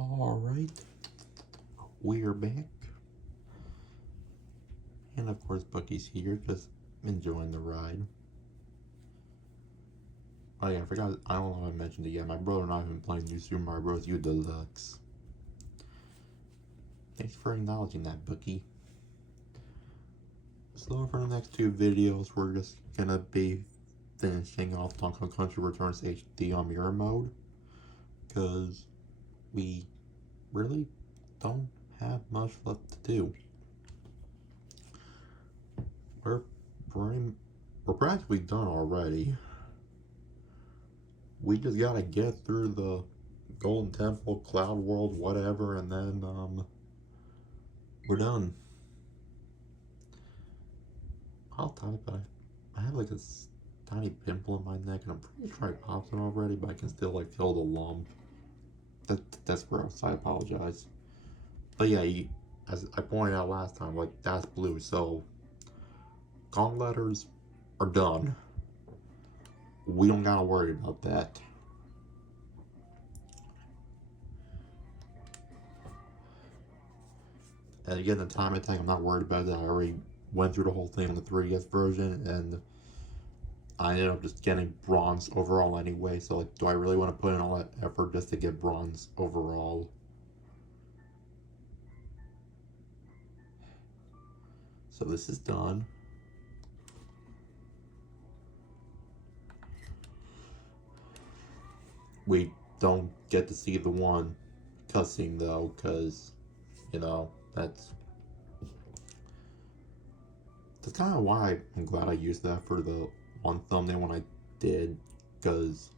Alright, we're back. And of course, Bucky's here, just enjoying the ride. Oh yeah, I forgot, I don't know if I mentioned it yet. My brother and I have been playing New Super Mario Bros. U Deluxe. Thanks for acknowledging that, Bucky. So for the next two videos, we're just gonna be finishing off Donkey Kong Country Returns HD on mirror mode. Because we really don't have much left to do. We're practically done already. We just gotta get through the Golden Temple, Cloud World, whatever, and then we're done. I'll type it. I have like a tiny pimple in my neck, and I'm pretty sure I popped it already, but I can still like feel the lump. That's gross. I apologize. But yeah, as I pointed out last time, like that's blue, so Kong letters are done. We don't gotta worry about that. And again, the time attack, I'm not worried about that. I already went through the whole thing on the 3DS version, and I ended up just getting bronze overall anyway. So like, do I really want to put in all that effort just to get bronze overall? So this is done. We don't get to see the one cussing though, because, you know, that's kind of why I'm glad I used that for the one thumbnail when I did, because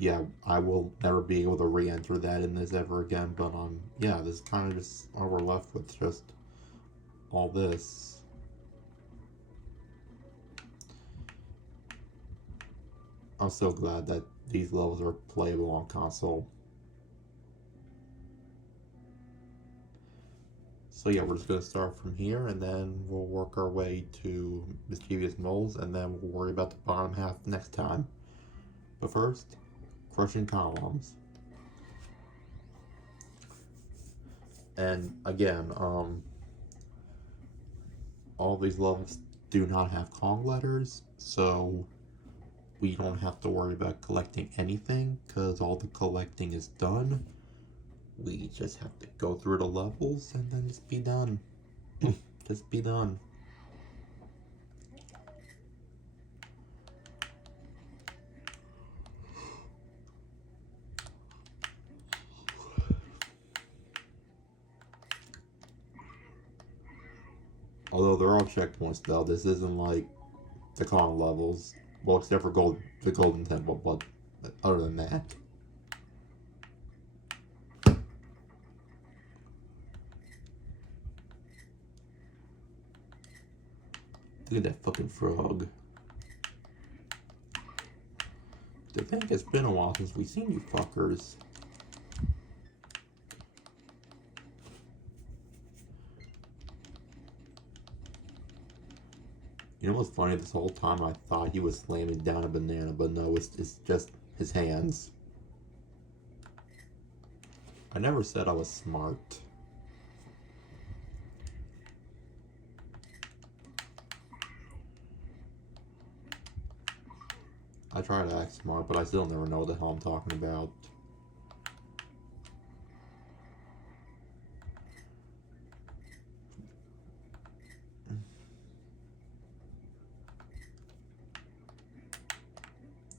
yeah, I will never be able to re-enter that in this ever again. But yeah, this is kind of just all we're left with, just all this. I'm so glad that these levels are playable on console. So yeah, we're just going to start from here, and then we'll work our way to Mischievous Moles, and then we'll worry about the bottom half next time. But first, crushing columns. And again, all these levels do not have Kong letters, so we don't have to worry about collecting anything, because all the collecting is done. We just have to go through the levels and then just be done. Just be done. Although they're all checkpoints though, this isn't like the Kong levels. Well, except for the Golden Temple, but other than that. Look at that fucking frog. I think it's been a while since we've seen you fuckers. You know what's funny? This whole time I thought he was slamming down a banana, but no, it's just his hands. I never said I was smart. I try to act smart, but I still never know what the hell I'm talking about.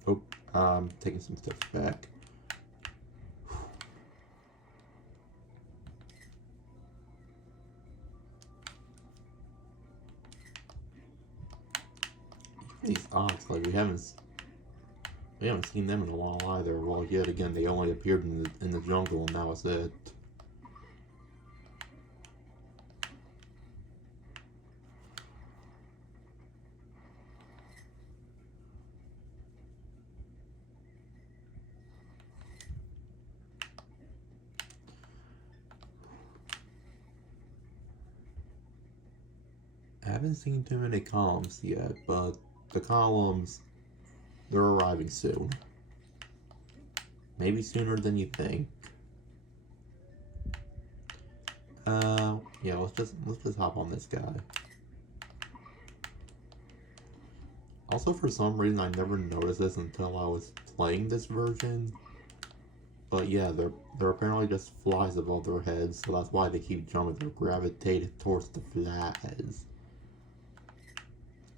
Oh, I'm taking some steps back. These ox, like we haven't seen them in a while either. Well, yet again, they only appeared in the jungle, and that was it. I haven't seen too many columns yet, but the columns, they're arriving soon. Maybe sooner than you think. Yeah, let's just hop on this guy. Also, for some reason, I never noticed this until I was playing this version. But yeah, they're apparently just flies above their heads, so that's why they keep jumping. They're gravitated towards the flies.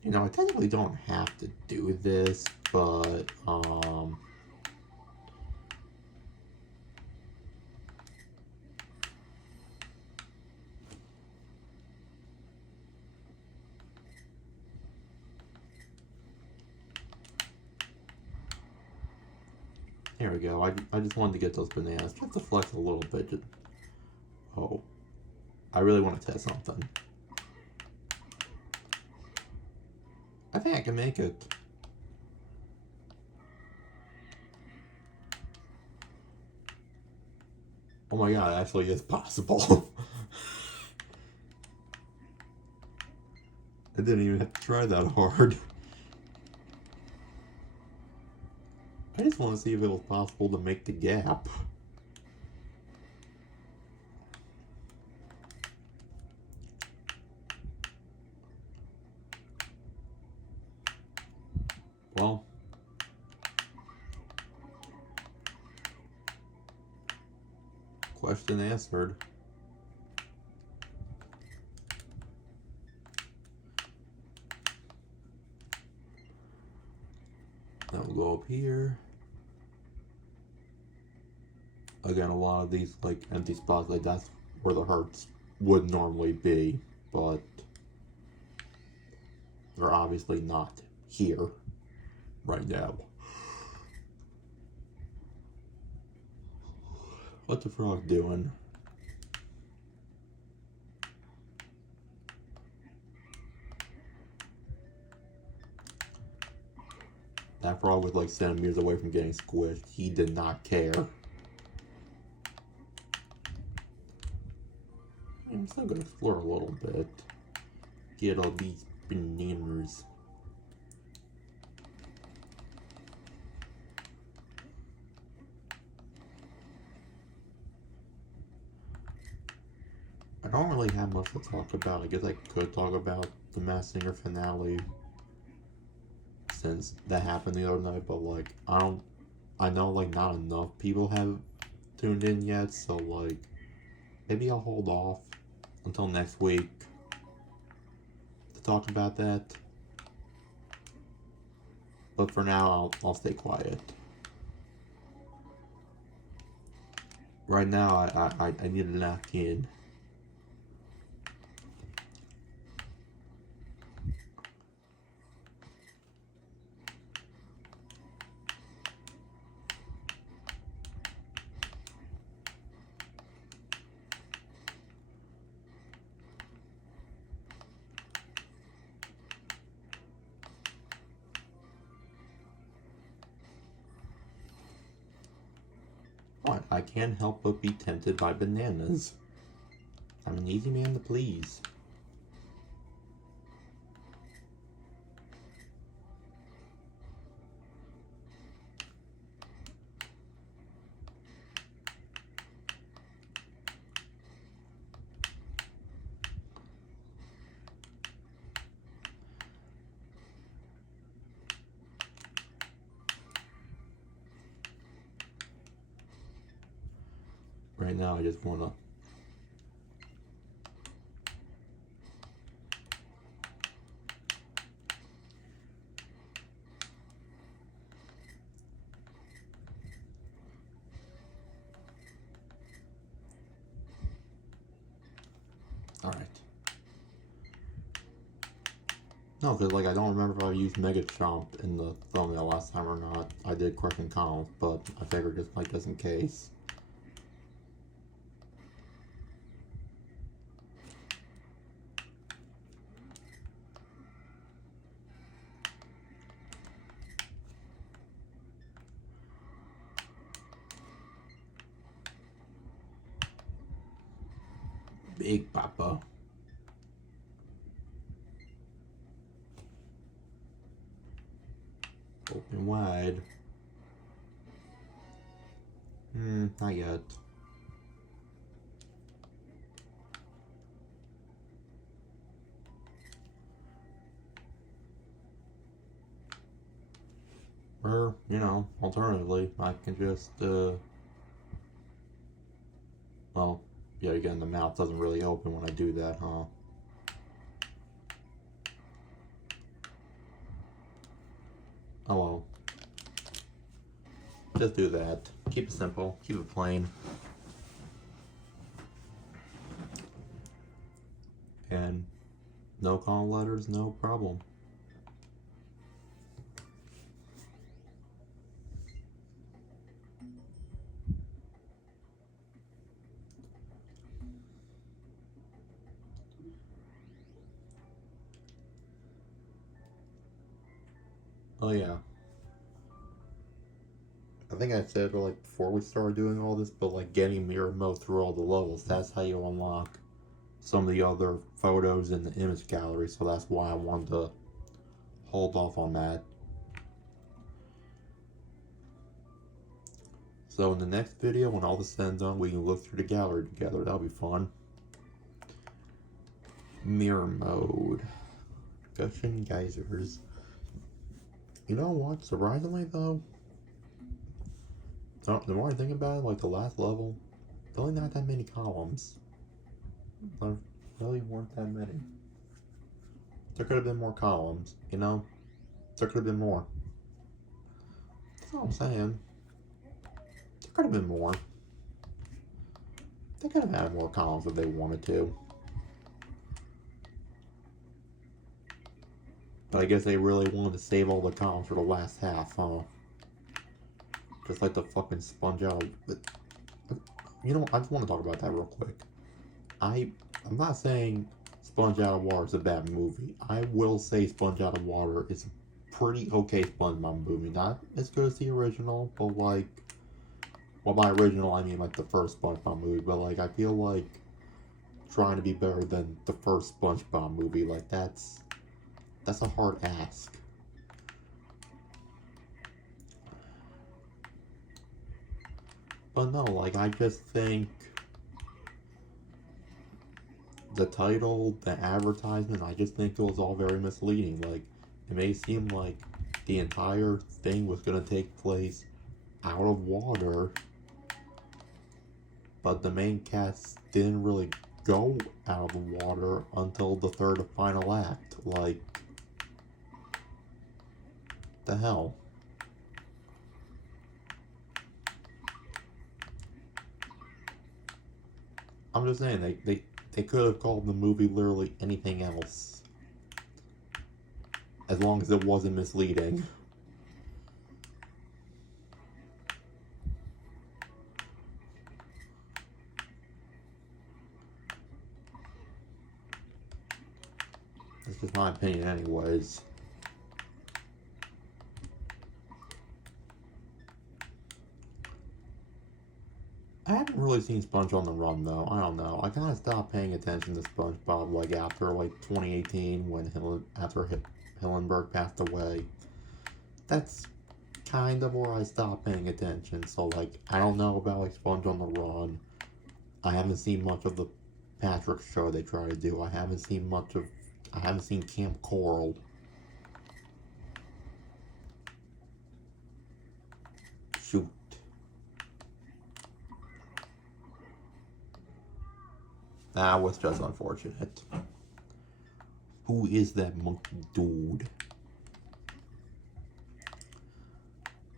You know, I technically don't have to do this, but here we go. I just wanted to get those bananas just to flex a little bit. Oh, I really want to test something. I think I can make it. Oh my god, it actually is possible. I didn't even have to try that hard. I just want to see if it was possible to make the gap. Well, question answered. Now we'll go up here. Again, a lot of these like empty spots, like that's where the hearts would normally be, but they're obviously not here right now. What's the frog doing? That frog was like centimeters away from getting squished. He did not care. I'm still gonna explore a little bit. Get all these bananas. I don't really have much to talk about. I guess I could talk about the Masked Singer finale since that happened the other night, but like I know like not enough people have tuned in yet, so like maybe I'll hold off until next week to talk about that. But for now, I'll stay quiet. Right now, I need a napkin. What? I can't help but be tempted by bananas. I'm an easy man to please. Right now, I just wanna. Alright. No, because like I don't remember if I used Mega Chomp in the thumbnail last time or not. I did question columns, but I figured just in case. Big Papa. Open wide. Not yet. Or, you know, alternatively, I can just, well, yeah, again, the mouth doesn't really open when I do that, huh? Oh well. Just do that. Keep it simple. Keep it plain. And no call letters, no problem. Oh yeah. I think I said like before we started doing all this, but like getting mirror mode through all the levels, that's how you unlock some of the other photos in the image gallery, so that's why I wanted to hold off on that. So in the next video, when all this is said and done, we can look through the gallery together. That'll be fun. Mirror mode. Gushing geysers. You know what? Surprisingly though, the more I think about it, like the last level, really not that many columns. There really weren't that many. There could have been more columns, you know? There could have been more. That's all I'm saying. There could have been more. They could have had more columns if they wanted to. But I guess they really wanted to save all the columns for the last half, huh? Just like the fucking sponge out. You know, I just want to talk about that real quick. I'm not saying Sponge Out of Water is a bad movie. I will say Sponge Out of Water is a pretty okay SpongeBob movie. Not as good as the original, but like, well, by original I mean like the first SpongeBob movie. But like, I feel like trying to be better than the first SpongeBob movie, like that's a hard ask. But no, like I just think the title, the advertisement, I just think it was all very misleading. Like, it may seem like the entire thing was going to take place out of water, but the main cast didn't really go out of the water until the third and final act. Like, the hell? I'm just saying, they could have called the movie literally anything else, as long as it wasn't misleading. That's just my opinion anyways. I haven't really seen Sponge on the Run though. I don't know. I kind of stopped paying attention to SpongeBob like after like 2018 when after Hillenburg passed away. That's kind of where I stopped paying attention. So like I don't know about like Sponge on the Run. I haven't seen much of the Patrick show they try to do. I haven't seen Camp Coral. Shoot. That was just unfortunate. Who is that monkey dude?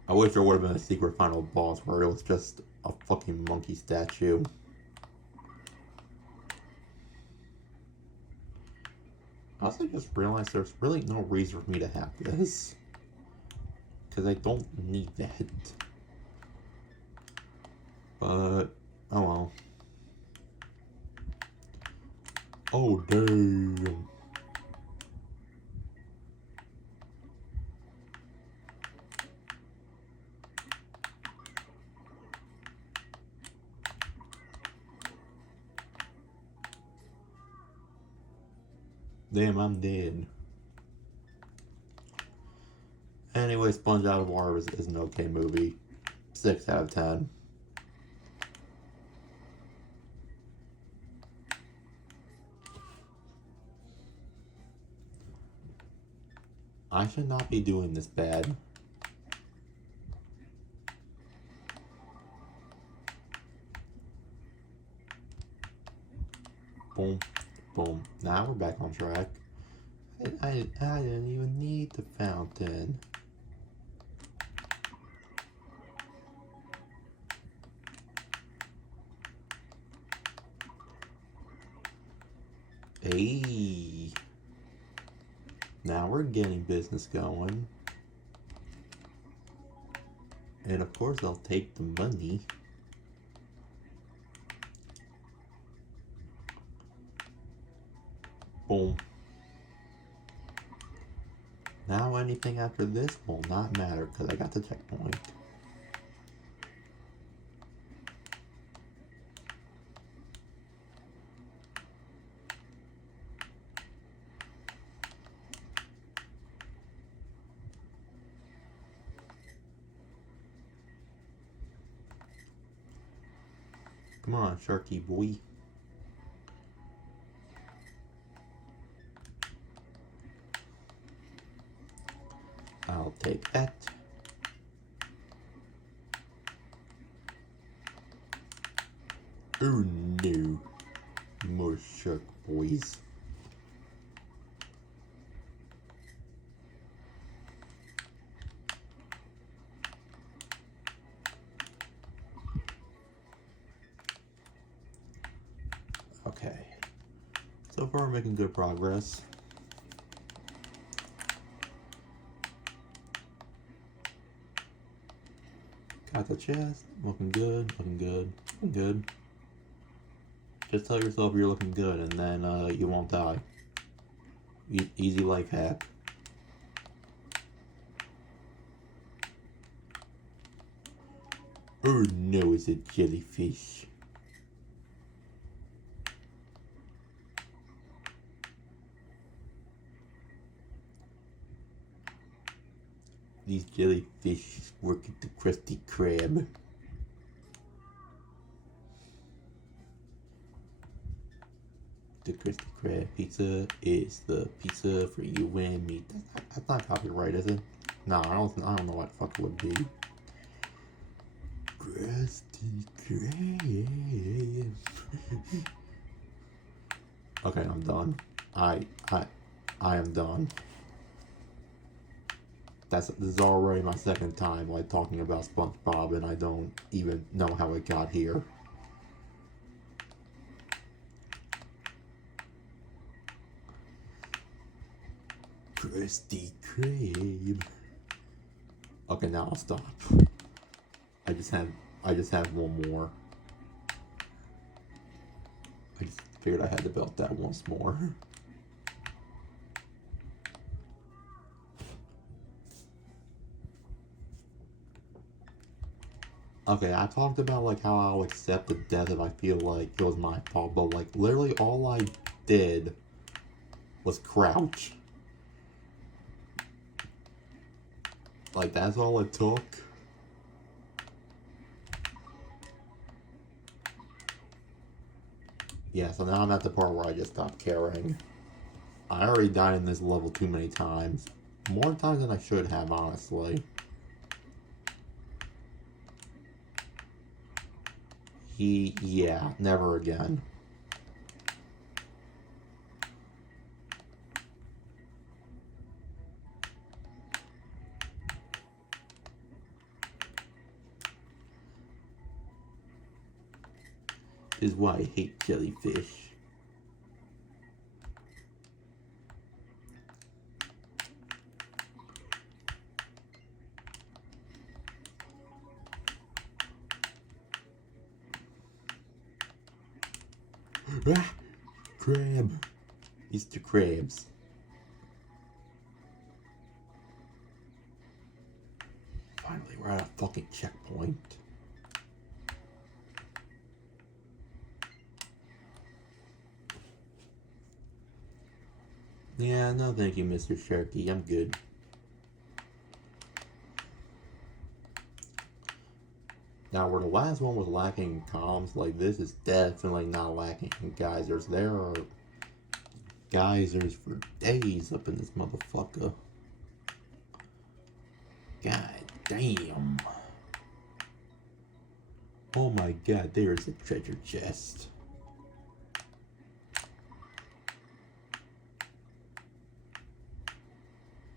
I wish there would have been a secret final boss where it was just a fucking monkey statue. I also just realized there's really no reason for me to have this. Because I don't need that. But, oh well. Oh, damn. Damn, I'm dead. Anyway, Sponge Out of Water is an okay movie. 6 out of 10. I should not be doing this bad. Boom, boom. Now we're back on track. I didn't even need the fountain. Hey. Now we're getting business going. And of course I'll take the money. Boom. Now anything after this will not matter because I got the checkpoint. Come on, Sharky boy. I'll take that. Oh no. More shark boys. Okay. So far, we're making good progress. Got the chest. Looking good, looking good, looking good. Just tell yourself you're looking good and then you won't die. Easy life hack. Oh no, it's a jellyfish. These jellyfish work at the Krusty Krab. The Krusty Krab pizza is the pizza for you and me. That's not copyright, is it? No, I don't know what the fuck it would be. Krusty Krab. Okay, I'm done. I am done. This is already my second time like talking about SpongeBob and I don't even know how it got here. Krusty Krab. Okay, now I'll stop. I just have one more. I just figured I had to belt that once more. Okay, I talked about like how I'll accept the death if I feel like it was my fault, but like literally all I did was crouch. Like that's all it took. Yeah, so now I'm at the part where I just stopped caring. I already died in this level too many times. More times than I should have, honestly. Yeah, never again. This is why I hate jellyfish. Ah! Crab! Mr. Krabs. Finally, we're at a fucking checkpoint. Yeah, no thank you, Mr. Sharky. I'm good. Now, where the last one was lacking comms, like this is definitely not lacking geysers. There are geysers for days up in this motherfucker. God damn. Oh my god, there's a treasure chest.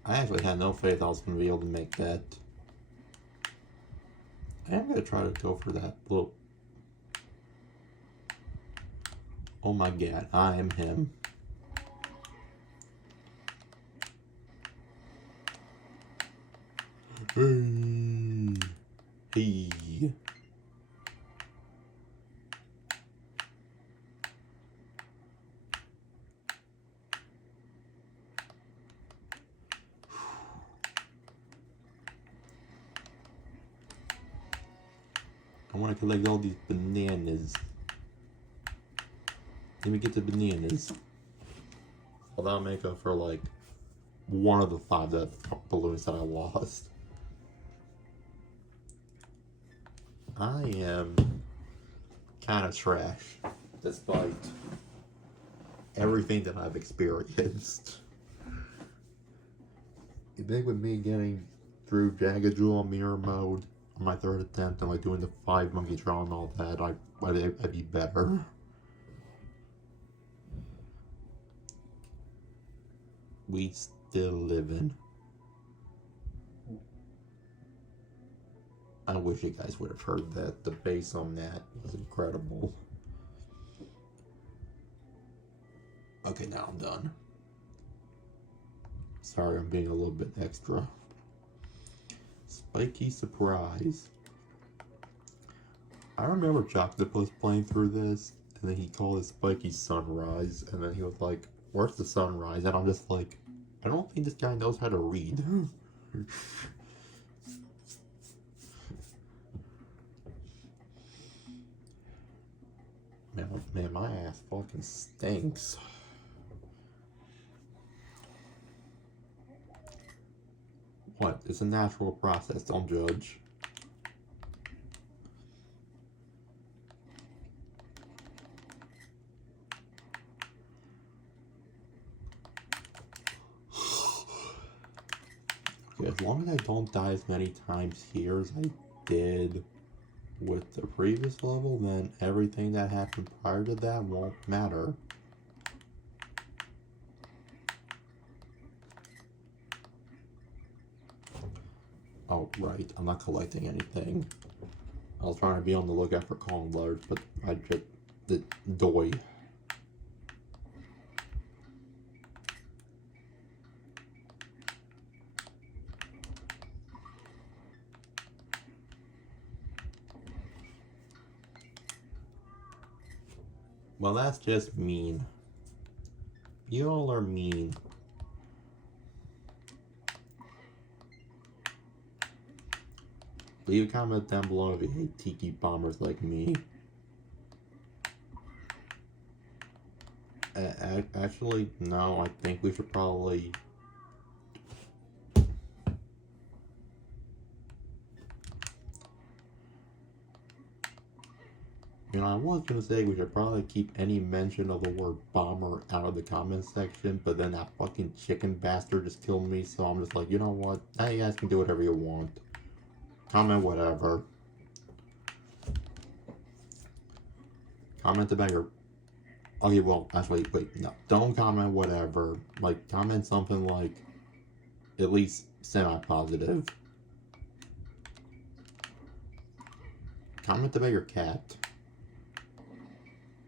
I actually had no faith I was going to be able to make that. I am going to try to go for that little... Oh my god, I am him. Hey. I want to collect all these bananas. Let me get the bananas. Well, that'll make up for like one of the 5 balloons that I lost. I am kind of trash, despite everything that I've experienced. You think with me getting through Jagged Jewel mirror mode on my 3rd attempt and like doing the 5 monkey draw and all that, I'd be better. We still living. I wish you guys would have heard that. The bass on that was incredible. Okay, now I'm done. Sorry, I'm being a little bit extra. Spiky Surprise. I remember Choctopus playing through this, and then he called it Spiky Sunrise, and then he was like, where's the sunrise? And I'm just like, I don't think this guy knows how to read. Man, my ass fucking stinks. What? It's a natural process, don't judge. Okay, as long as I don't die as many times here as I did with the previous level, then everything that happened prior to that won't matter. Oh, right, I'm not collecting anything. I was trying to be on the lookout for calling letters, but I just did doy. Well, that's just mean. You all are mean. Leave a comment down below if you hate tiki bombers like me. Actually, no, I think we should probably... You know, I was gonna say we should probably keep any mention of the word bomber out of the comment section, but then that fucking chicken bastard just killed me, so I'm just like, you know what? Now you guys can do whatever you want. Comment whatever. Comment about your... Okay, well, actually, wait, no. Don't comment whatever. Like, comment something like, at least semi-positive. Comment about your cat.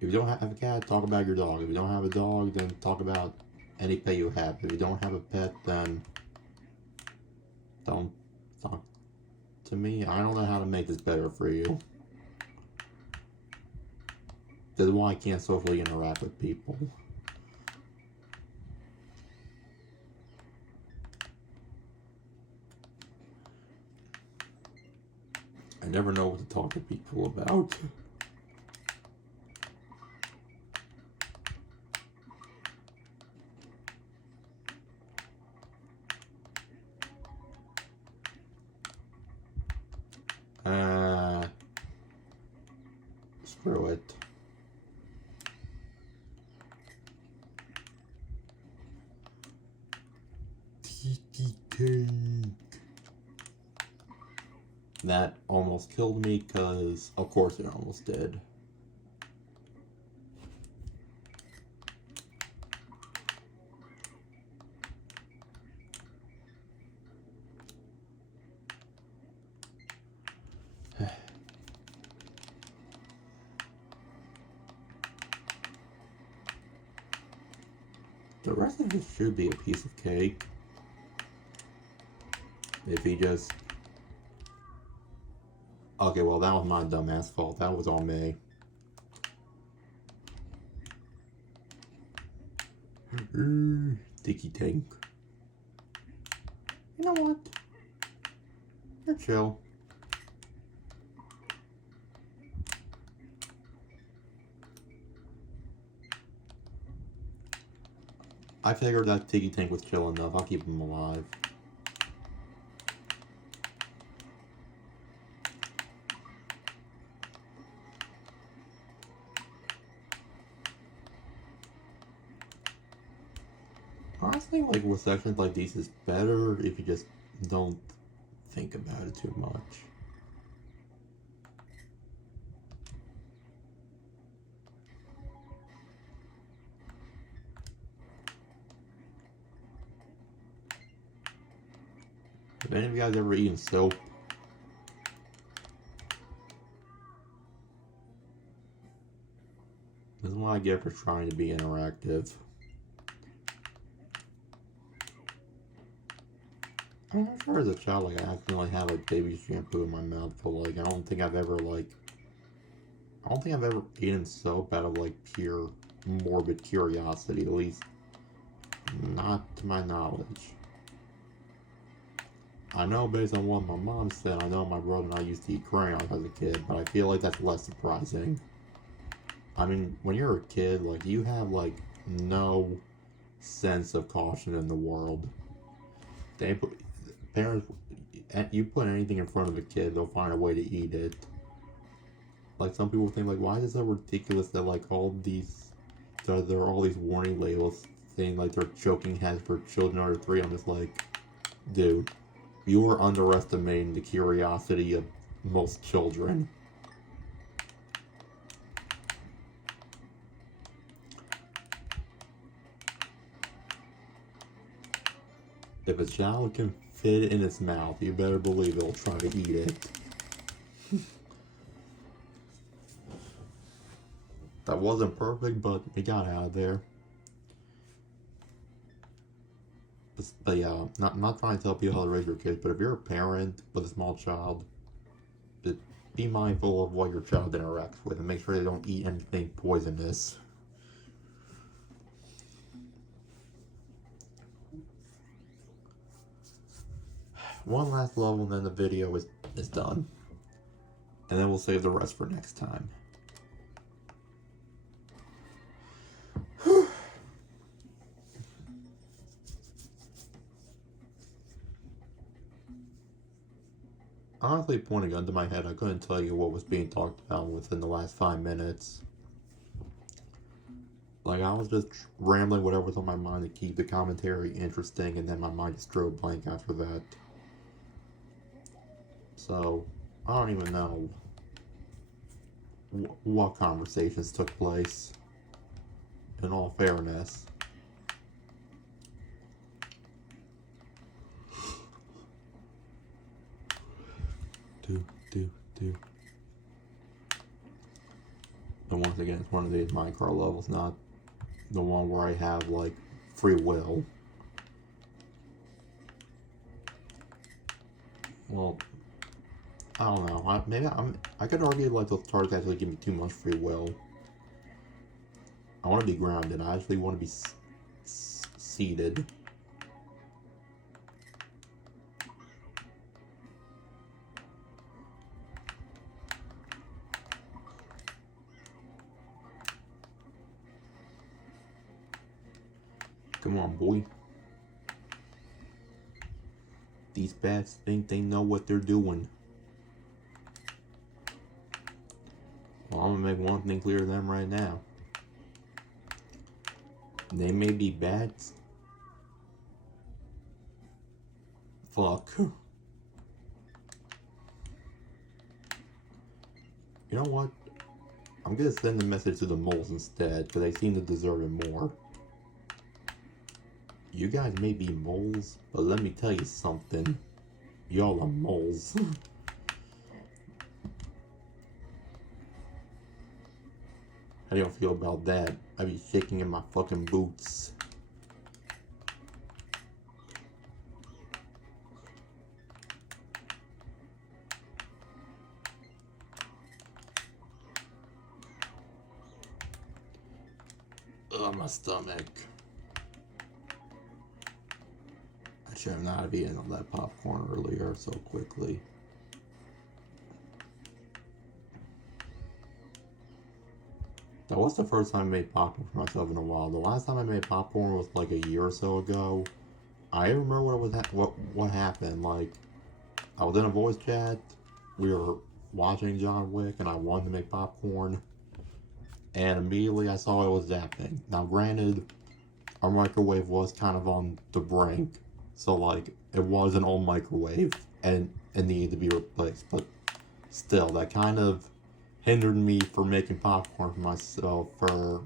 If you don't have a cat, talk about your dog. If you don't have a dog, then talk about any pet you have. If you don't have a pet, then don't talk to me. I don't know how to make this better for you. That's why I can't socially interact with people. I never know what to talk to people about. Screw it. Tiki cake. That almost killed me, because of course it almost did. The rest of it should be a piece of cake. If he just... Okay, well, that was my dumbass fault. That was on me. Dicky Tank. You know what? You're chill. I figured that Tiggy Tank was chill enough. I'll keep him alive. Honestly, like with sections like these, it's better if you just don't think about it too much. Have any of you guys ever eaten soap? This is what I get for trying to be interactive. I'm not sure as a child, like, I accidentally had, like, baby shampoo in my mouth, but, like, I don't think I've ever eaten soap out of, like, pure morbid curiosity, at least not to my knowledge. I know based on what my mom said, I know my brother and I used to eat crayons as a kid, but I feel like that's less surprising. I mean, when you're a kid, like, you have, like, no sense of caution in the world. Parents, you put anything in front of a kid, they'll find a way to eat it. Like, some people think, like, why is it so ridiculous that, like, there are all these warning labels saying, like, they're choking hazard for children under 3. I'm just like, dude, you are underestimating the curiosity of most children. If a child can fit it in its mouth, you better believe it'll try to eat it. That wasn't perfect, but it got out of there. But yeah, not trying to tell people how to raise your kids, but if you're a parent with a small child, just be mindful of what your child interacts with and make sure they don't eat anything poisonous. One last level and then the video is done. And then we'll save the rest for next time. Honestly, pointing a gun to my head, I couldn't tell you what was being talked about within the last 5 minutes. Like, I was just rambling whatever was on my mind to keep the commentary interesting, and then my mind just drew a blank after that. So, I don't even know what conversations took place, in all fairness. And once again, it's one of these micro levels, not the one where I have, like, free will. Well, I don't know. I could argue, like, those targets actually give me too much free will. I want to be grounded. I actually want to be seated. Come on, boy. These bats think they know what they're doing. Well, I'm gonna make one thing clear to them right now. They may be bats. Fuck. You know what? I'm gonna send a message to the moles instead, because they seem to deserve it more. You guys may be moles, but let me tell you something. Y'all are moles. How do y'all feel about that? I be shaking in my fucking boots. My stomach. I should have not eaten all that popcorn earlier so quickly. That was the first time I made popcorn for myself in a while. The last time I made popcorn was like a year or so ago. I remember what happened. Like, I was in a voice chat. We were watching John Wick, and I wanted to make popcorn. And immediately I saw it was zapping. Now, granted, our microwave was kind of on the brink, so like it was an old microwave, and it needed to be replaced. But still, that kind of hindered me from making popcorn for myself for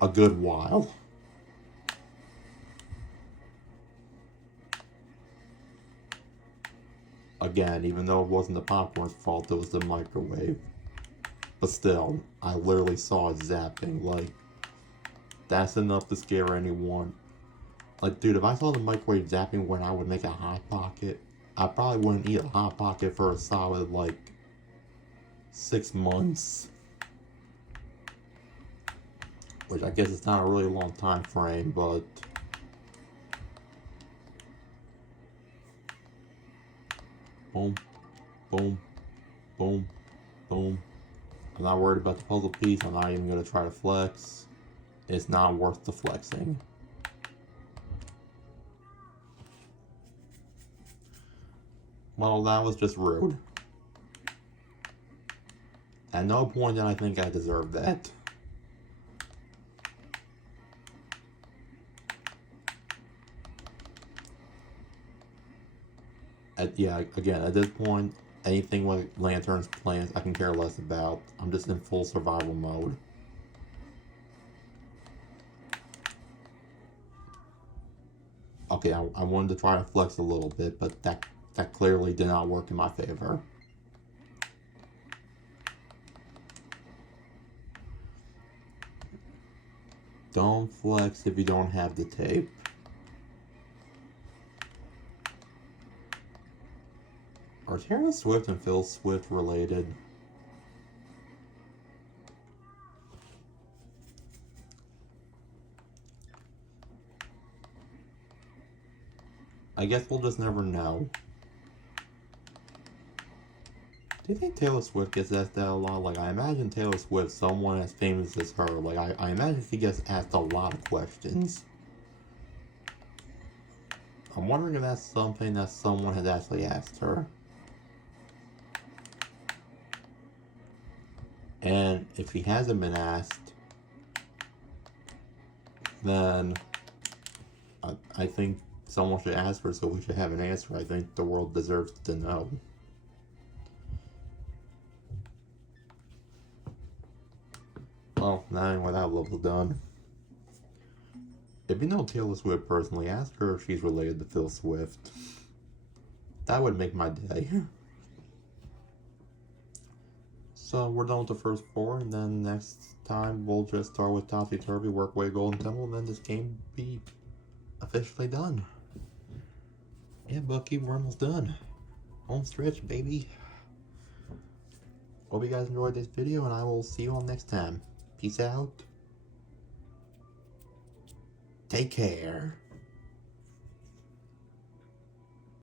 a good while. Again, even though it wasn't the popcorn's fault, it was the microwave. But still, I literally saw it zapping. Like, that's enough to scare anyone. Like, dude, if I saw the microwave zapping when I would make a Hot Pocket, I probably wouldn't eat a Hot Pocket for a solid, like, 6 months. Which I guess it's not a really long time frame, but... Boom, boom, boom, boom. I'm not worried about the puzzle piece. I'm not even going to try to flex. It's not worth the flexing. Well, that was just rude. At no point did I think I deserved that. Again, at this point, anything with lanterns, plants, I can care less about. I'm just in full survival mode. Okay, I wanted to try to flex a little bit, but that clearly did not work in my favor. Don't flex if you don't have the tape. Are Taylor Swift and Phil Swift related? I guess we'll just never know. Do you think Taylor Swift gets asked that a lot? Like, I imagine Taylor Swift, someone as famous as her, like, I imagine she gets asked a lot of questions. I'm wondering if that's something that someone has actually asked her. And if she hasn't been asked, then I think someone should ask her so we should have an answer. I think the world deserves to know. Well, now anyway, that level's done. If you know Taylor Swift personally, ask her if she's related to Phil Swift. That would make my day. So we're done with the first 4, and then next time we'll just start with Topsy Turvy, work way Golden Temple, and then this game be officially done. Yeah, Bucky, we're almost done. Home stretch, baby. Hope you guys enjoyed this video, and I will see you all next time. Peace out. Take care.